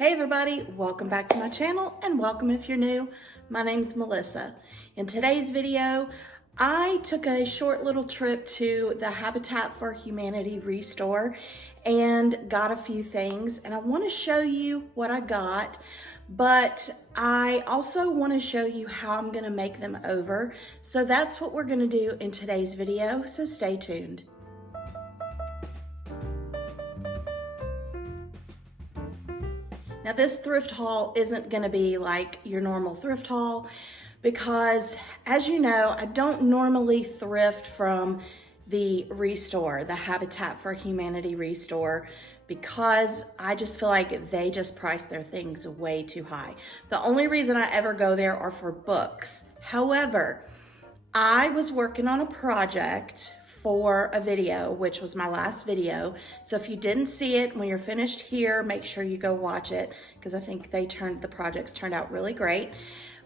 Hey everybody, welcome back to my channel and welcome if you're new. My name's Melissa. In today's video, I took a short little trip to the Habitat for Humanity Restore and got a few things, and I want to show you what I got, but I also want to show you how I'm going to make them over. So that's what we're going to do in today's video, so stay tuned. Now this thrift haul isn't gonna be like your normal thrift haul because, as you know, I don't normally thrift from the Restore, the Habitat for Humanity Restore, because I just feel like they just price their things way too high. The only reason I ever go there are for books. However, I was working on a project for a video, which was my last video. So if you didn't see it, when you're finished here, make sure you go watch it because I think the projects turned out really great.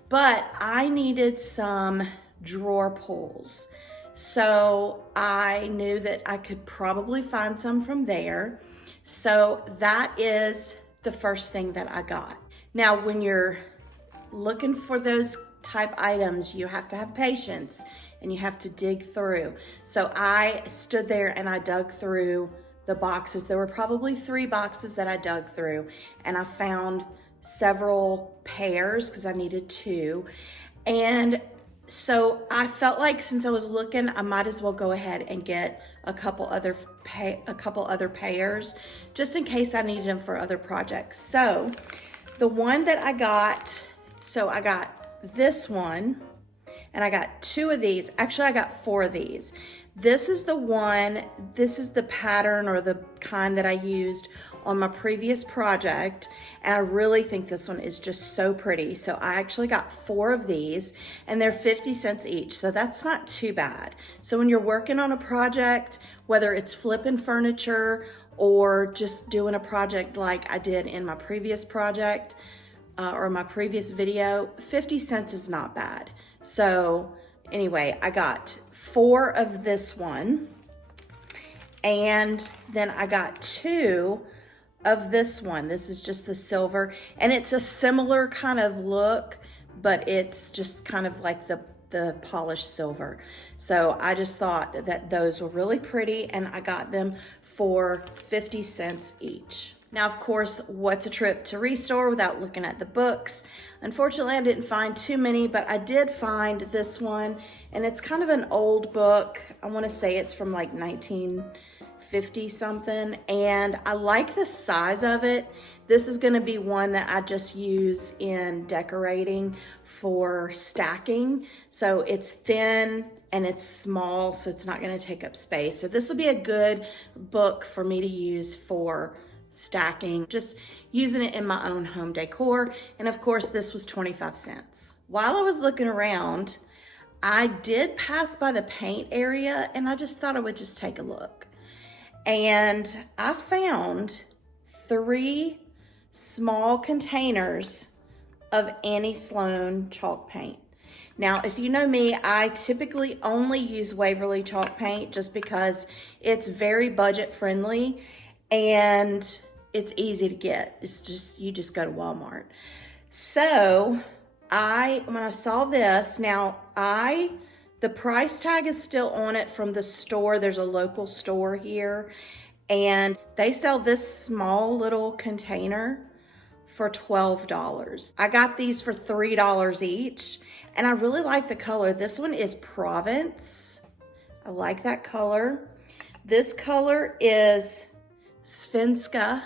But I needed some drawer pulls. So I knew that I could probably find some from there. So that is the first thing that I got. Now, when you're looking for those type items, you have to have patience and you have to dig through. So I stood there and I dug through the boxes. There were probably 3 boxes that I dug through, and I found several pairs because I needed 2. And so I felt like since I was looking, I might as well go ahead and get a couple other pairs just in case I needed them for other projects. So the one that I got, so I got this one, and I got 2 of these. Actually, I got 4 of these. This is the one, this is the pattern or the kind that I used on my previous project. And I really think this one is just so pretty. So I actually got 4 of these and they're 50 cents each. So that's not too bad. So when you're working on a project, whether it's flipping furniture or just doing a project like I did in my previous project, or my previous video, 50 cents is not bad. So anyway, I got 4 of this one, and then I got 2 of this one. This is just the silver, and it's a similar kind of look, but it's just kind of like the polished silver. So I just thought that those were really pretty, and I got them for 50 cents each. Now, of course, what's a trip to Restore without looking at the books? Unfortunately, I didn't find too many, but I did find this one, and it's kind of an old book. I want to say it's from like 1950 something, and I like the size of it. This is going to be one that I just use in decorating for stacking. So it's thin and it's small, so it's not going to take up space. So this will be a good book for me to use for stacking, just using it in my own home decor. And of course, this was 25 cents. While I was looking around, I did pass by the paint area and I just thought I would just take a look. And I found 3 small containers of Annie Sloan chalk paint. Now, if you know me, I typically only use Waverly chalk paint just because it's very budget friendly and it's easy to get. It's just, you just go to Walmart. So when I saw this, now the price tag is still on it from the store. There's a local store here, and they sell this small little container for $12. I got these for $3 each, and I really like the color. This one is Provence. I like that color. This color is Svenska.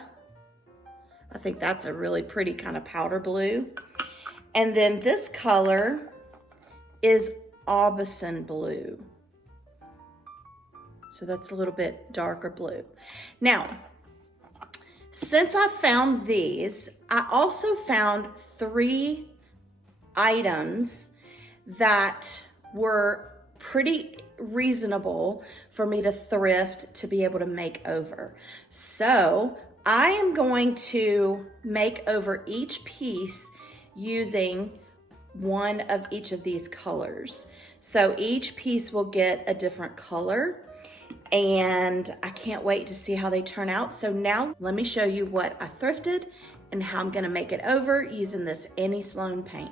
I think that's a really pretty kind of powder blue. And then this color is Aubusson blue. So that's a little bit darker blue. Now, since I found these, I also found 3 items that were pretty reasonable for me to thrift to be able to make over. So I am going to make over each piece using one of each of these colors. So each piece will get a different color, and I can't wait to see how they turn out. So now let me show you what I thrifted and how I'm gonna make it over using this Annie Sloan paint.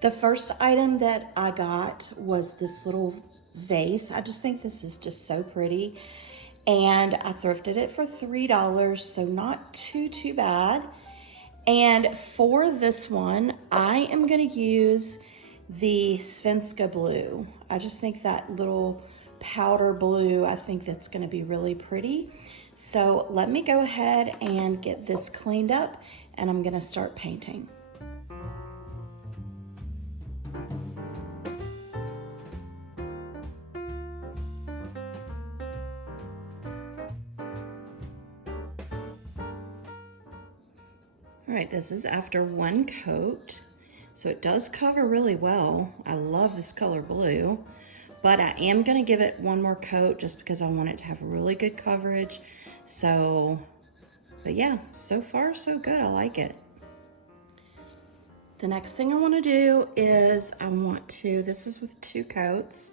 The first item that I got was this little vase. I just think this is just so pretty. And I thrifted it for $3, so not too bad. And for this one, I am gonna use the Svenska blue. I just think that little powder blue, I think that's gonna be really pretty. So let me go ahead and get this cleaned up, and I'm gonna start painting. All right, this is after one coat, so it does cover really well. I love this color blue, but I am gonna give it one more coat just because I want it to have really good coverage. So, but yeah, so far so good, I like it. The next thing I wanna do is this is with 2 coats,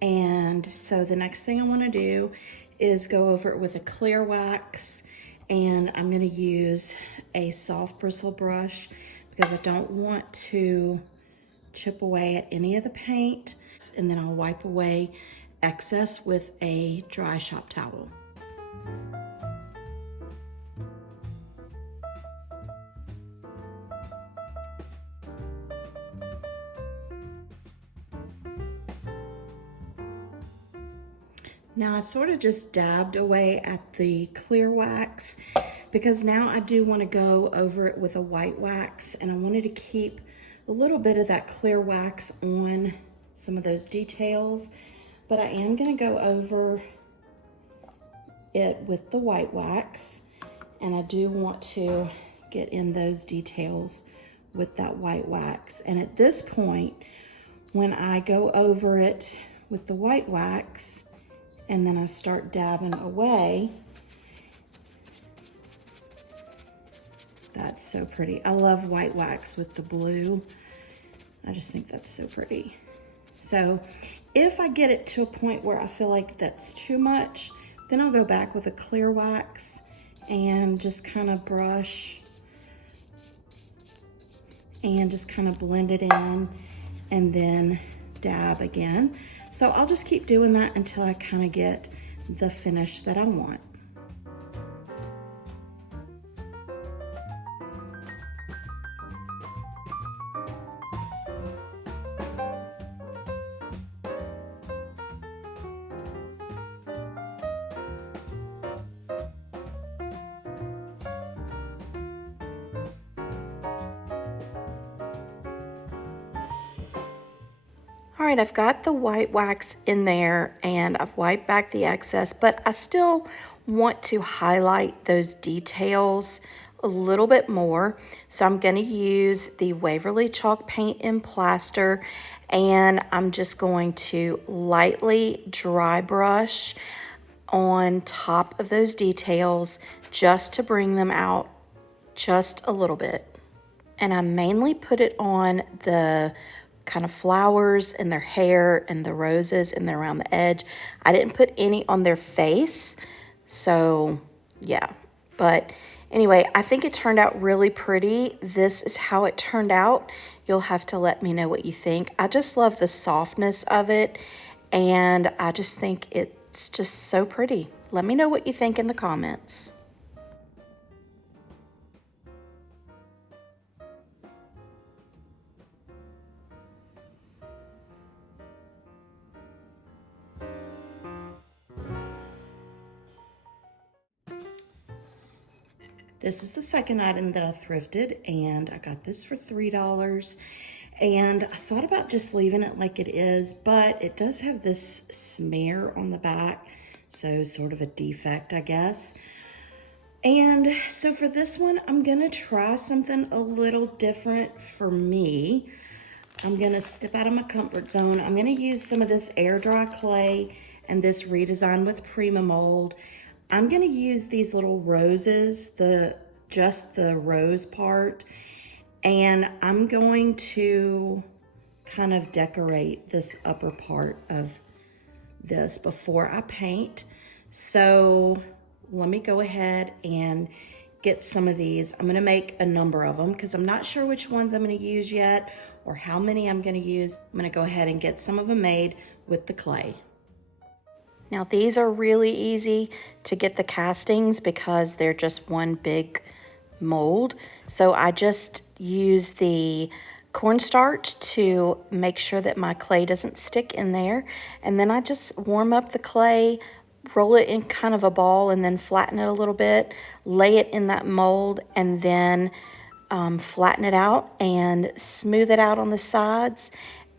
and so the next thing I wanna do is go over it with a clear wax, and I'm gonna use a soft bristle brush because I don't want to chip away at any of the paint, and then I'll wipe away excess with a dry shop towel. Now I sort of just dabbed away at the clear wax because now I do want to go over it with a white wax, and I wanted to keep a little bit of that clear wax on some of those details, but I am going to go over it with the white wax, and I do want to get in those details with that white wax. And at this point, when I go over it with the white wax and then I start dabbing away, that's so pretty. I love white wax with the blue. I just think that's so pretty. So if I get it to a point where I feel like that's too much, then I'll go back with a clear wax and just kind of brush and just kind of blend it in and then dab again. So I'll just keep doing that until I kind of get the finish that I want. All right, I've got the white wax in there and I've wiped back the excess, but I still want to highlight those details a little bit more. So I'm gonna use the Waverly Chalk Paint in Plaster, and I'm just going to lightly dry brush on top of those details just to bring them out just a little bit. And I mainly put it on the kind of flowers and their hair and the roses and around the edge. I didn't put any on their face, so yeah. But anyway, I think it turned out really pretty. This is how it turned out. You'll have to let me know what you think. I just love the softness of it, and I just think it's just so pretty. Let me know what you think in the comments. This is the second item that I thrifted, and I got this for $3. And I thought about just leaving it like it is, but it does have this smear on the back, so sort of a defect, I guess. And so for this one, I'm gonna try something a little different for me. I'm gonna step out of my comfort zone. I'm gonna use some of this air dry clay and this Redesign with Prima mold. I'm gonna use these little roses, just the rose part, and I'm going to kind of decorate this upper part of this before I paint. So let me go ahead and get some of these. I'm gonna make a number of them because I'm not sure which ones I'm gonna use yet or how many I'm gonna use. I'm gonna go ahead and get some of them made with the clay. Now these are really easy to get the castings because they're just one big mold. So I just use the cornstarch to make sure that my clay doesn't stick in there. And then I just warm up the clay, roll it in kind of a ball and then flatten it a little bit, lay it in that mold, and then flatten it out and smooth it out on the sides.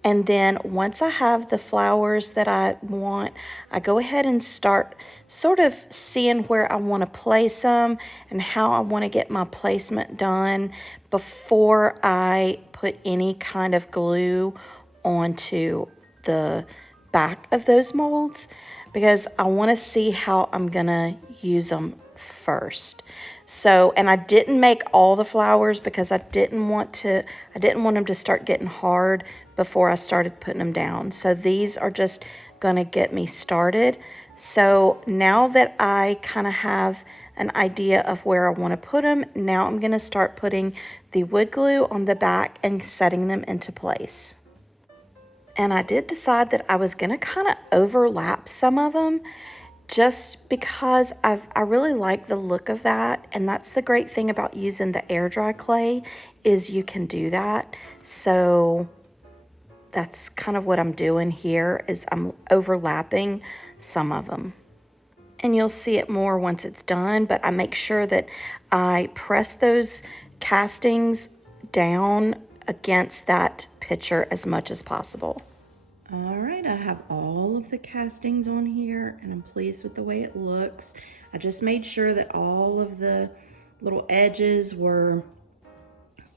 And then once I have the flowers that I want, I go ahead and start sort of seeing where I want to place them and how I want to get my placement done before I put any kind of glue onto the back of those molds, because I want to see how I'm going to use them first. So, and I didn't make all the flowers because I didn't want them to start getting hard before I started putting them down. So these are just going to get me started. So now that I kind of have an idea of where I want to put them, now I'm going to start putting the wood glue on the back and setting them into place. And I did decide that I was going to kind of overlap some of them just because I really like the look of that. And that's the great thing about using the air dry clay, is you can do that. So that's kind of what I'm doing here, is I'm overlapping some of them. And you'll see it more once it's done, but I make sure that I press those castings down against that picture as much as possible. All right, I have all of the castings on here and I'm pleased with the way it looks. I just made sure that all of the little edges were,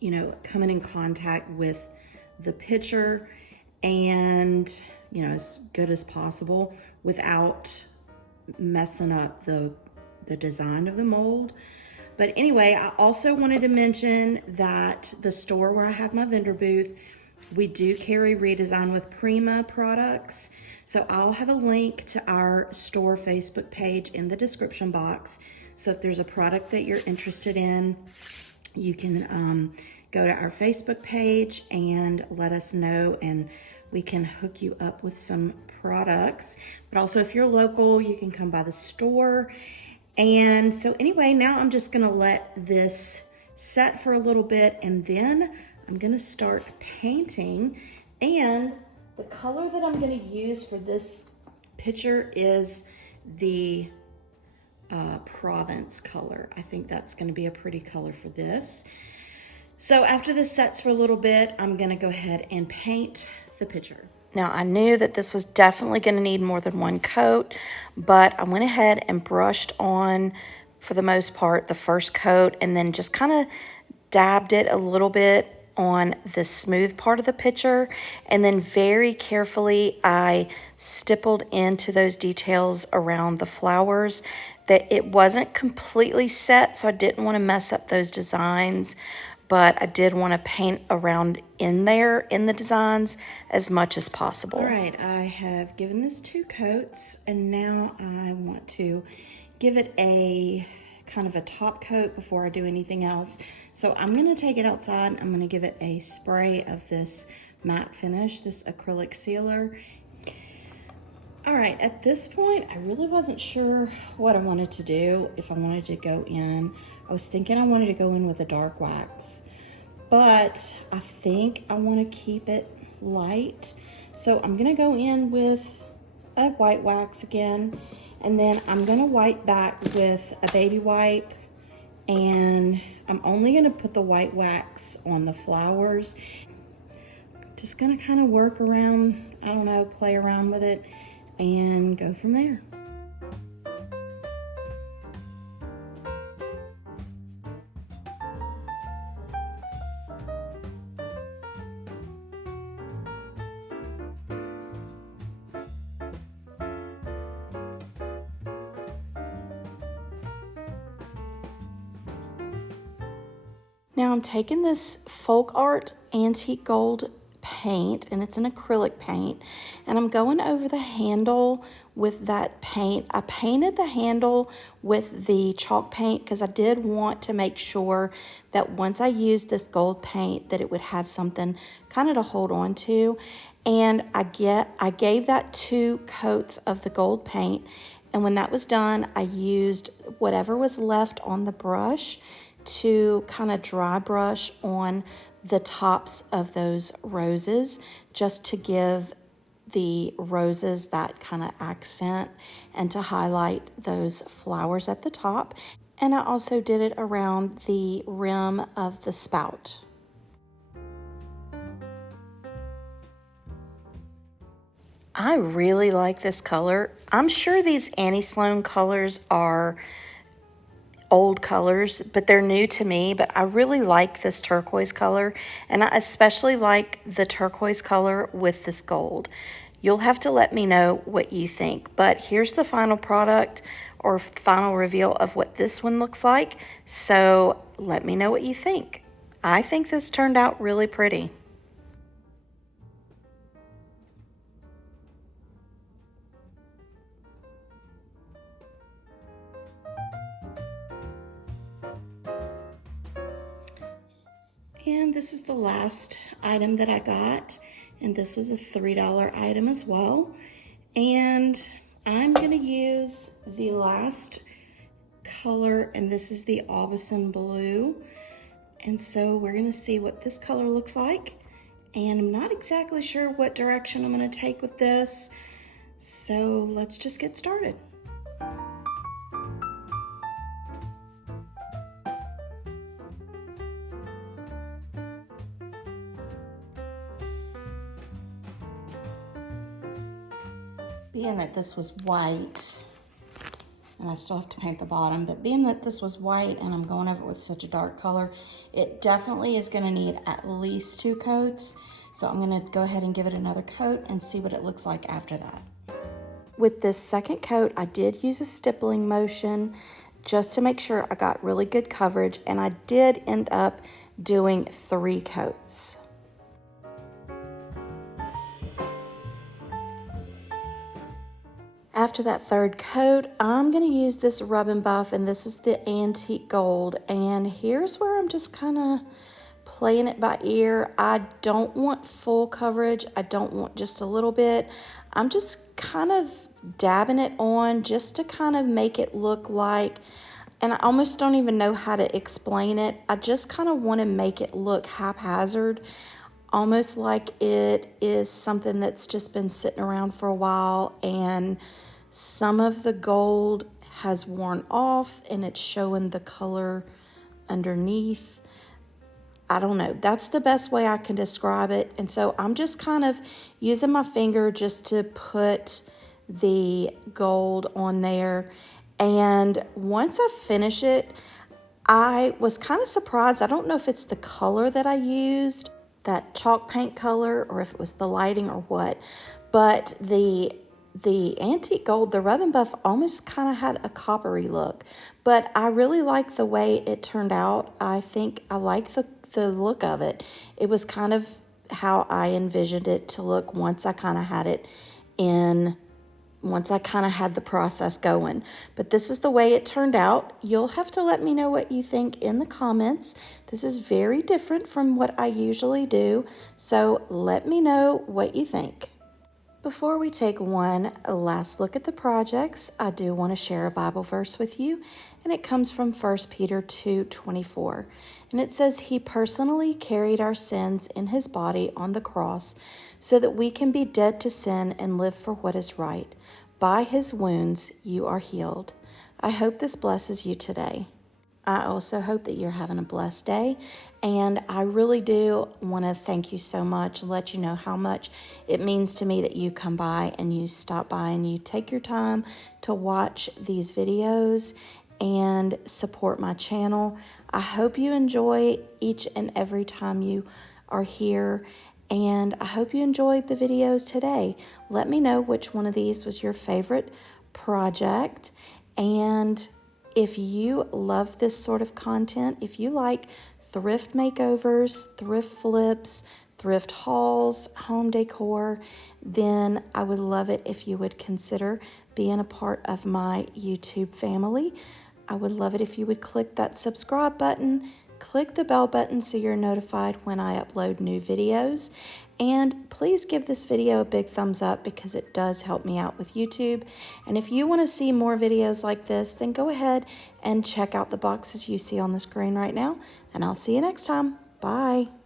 you know, coming in contact with the picture and, you know, as good as possible without messing up the design of the mold. But anyway, I also wanted to mention that the store where I have my vendor booth, we do carry Redesign with Prima products. So I'll have a link to our store Facebook page in the description box. So if there's a product that you're interested in, you can go to our Facebook page and let us know, and we can hook you up with some products. But also if you're local, you can come by the store. And so anyway, now I'm just gonna let this set for a little bit, and then I'm gonna start painting. And the color that I'm gonna use for this picture is the Provence color. I think that's gonna be a pretty color for this. So after this sets for a little bit, I'm gonna go ahead and paint the picture. Now I knew that this was definitely gonna need more than one coat, but I went ahead and brushed on, for the most part, the first coat, and then just kind of dabbed it a little bit on the smooth part of the picture. And then very carefully, I stippled into those details around the flowers. That it wasn't completely set, so I didn't want to mess up those designs, but I did want to paint around in there in the designs as much as possible. All right, I have given this 2 coats, and now I want to give it a kind of a top coat before I do anything else. So I'm gonna take it outside. I'm gonna give it a spray of this matte finish, this acrylic sealer. All right, at this point, I really wasn't sure what I wanted to do, if I wanted to go in. I was thinking I wanted to go in with a dark wax, but I think I want to keep it light. So I'm gonna go in with a white wax again, and then I'm gonna wipe back with a baby wipe, and I'm only gonna put the white wax on the flowers. Just gonna kind of work around, I don't know, play around with it and go from there. Now I'm taking this folk art antique gold paint, and it's an acrylic paint, and I'm going over the handle with that paint. I painted the handle with the chalk paint because I did want to make sure that once I used this gold paint that it would have something kind of to hold on to. And I gave that 2 coats of the gold paint, and when that was done, I used whatever was left on the brush to kind of dry brush on the tops of those roses, just to give the roses that kind of accent and to highlight those flowers at the top. And I also did it around the rim of the spout. I really like this color. I'm sure these Annie Sloan colors are old colors, but they're new to me. But I really like this turquoise color, and I especially like the turquoise color with this gold. You'll have to let me know what you think, but here's the final product or final reveal of what this one looks like. So let me know what you think. I think this turned out really pretty. And this is the last item that I got, and this was a $3 item as well. And I'm gonna use the last color, and this is the Aubusson Blue. And so we're gonna see what this color looks like. And I'm not exactly sure what direction I'm gonna take with this. So let's just get started. Being that this was white, and I still have to paint the bottom, but being that this was white and I'm going over it with such a dark color, it definitely is gonna need at least 2 coats. So I'm gonna go ahead and give it another coat and see what it looks like after that. With this second coat, I did use a stippling motion just to make sure I got really good coverage, and I did end up doing 3 coats. After that third coat, I'm gonna use this Rub and Buff, and this is the Antique Gold. And here's where I'm just kind of playing it by ear. I don't want full coverage. I don't want just a little bit. I'm just kind of dabbing it on just to kind of make it look like, and I almost don't even know how to explain it. I just kind of want to make it look haphazard, almost like it is something that's just been sitting around for a while, and some of the gold has worn off and it's showing the color underneath. I don't know. That's the best way I can describe it. And so I'm just kind of using my finger just to put the gold on there. And once I finish it, I was kind of surprised. I don't know if it's the color that I used, that chalk paint color, or if it was the lighting or what, but the Antique Gold, the Rub and Buff, almost kind of had a coppery look, but I really like the way it turned out. I think I like the look of it. It was kind of how I envisioned it to look once I kind of had it in, once I kind of had the process going. But this is the way it turned out. You'll have to let me know what you think in the comments. This is very different from what I usually do, so let me know what you think. Before we take one last look at the projects, I do want to share a Bible verse with you, and it comes from 1 Peter 2:24. And it says, "He personally carried our sins in his body on the cross so that we can be dead to sin and live for what is right. By his wounds you are healed." I hope this blesses you today. I also hope that you're having a blessed day, and I really do want to thank you so much, let you know how much it means to me that you come by and you stop by and you take your time to watch these videos and support my channel. I hope you enjoy each and every time you are here, and I hope you enjoyed the videos today. Let me know which one of these was your favorite project, and if you love this sort of content, if you like thrift makeovers, thrift flips, thrift hauls, home decor, then I would love it if you would consider being a part of my YouTube family. I would love it if you would click that subscribe button, click the bell button so you're notified when I upload new videos, and please give this video a big thumbs up because it does help me out with YouTube. And if you want to see more videos like this, then go ahead and check out the boxes you see on the screen right now, and I'll see you next time. Bye.